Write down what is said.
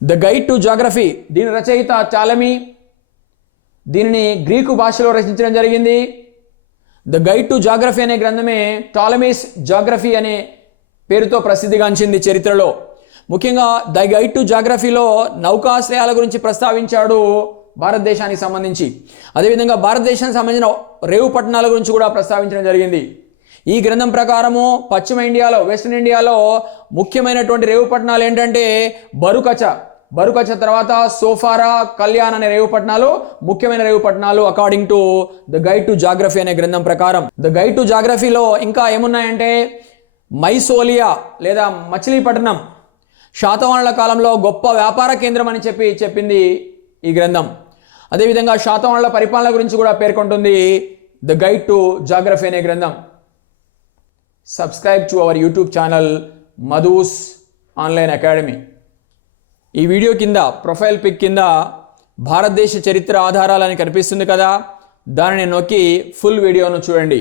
The guide to geography దీని రచయిత చాలమి. దీనిని గ్రీకు భాషలో రచించడం జరిగింది. ద గైడ్ టు జాగ్రఫీ అనే గ్రంథమే టాలమీస్ జాగ్రఫీ అనే పేరుతో ప్రసిద్ధిగాంచింది చరిత్రలో. ముఖ్యంగా ద గైడ్ టు జాగ్రఫీలో నౌకాశ్రయాల గురించి ప్రస్తావించాడు భారతదేశానికి సంబంధించి. అదేవిధంగా భారతదేశానికి సంబంధించిన రేవు పట్టణాల గురించి కూడా ప్రస్తావించడం జరిగింది. ఈ గ్రంథం ప్రకారము పశ్చిమ ఇండియాలో వెస్ట్రన్ ఇండియాలో ముఖ్యమైనటువంటి రేవు పట్టణాలు ఏంటంటే బరుకచ. బరుకచ తర్వాత సోఫారా కళ్యాణ్ అనే రేవు పట్టణాలు ముఖ్యమైన రేవు పట్టణాలు according to the guide to geography అనే గ్రంథం ప్రకారం. ద గైడ్ టు జాగ్రఫీలో ఇంకా ఏమున్నాయంటే మైసోలియా లేదా మచిలీపట్నం శాతవాహనుల కాలంలో గొప్ప వ్యాపార కేంద్రం అని చెప్పి చెప్పింది ఈ గ్రంథం. అదేవిధంగా శాతవాహనుల పరిపాలన గురించి కూడా పేర్కొంటుంది ద గైడ్ టు జాగ్రఫీ అనే గ్రంథం. Subscribe to our YouTube channel Madhu's online academy ఈ వీడియో కింద ప్రొఫైల్ పిక్ కింద భారతదేశ చరిత్ర ఆధారాలని కనిపిస్తుంది కదా? దానిని నొక్కి ఫుల్ వీడియోను చూడండి.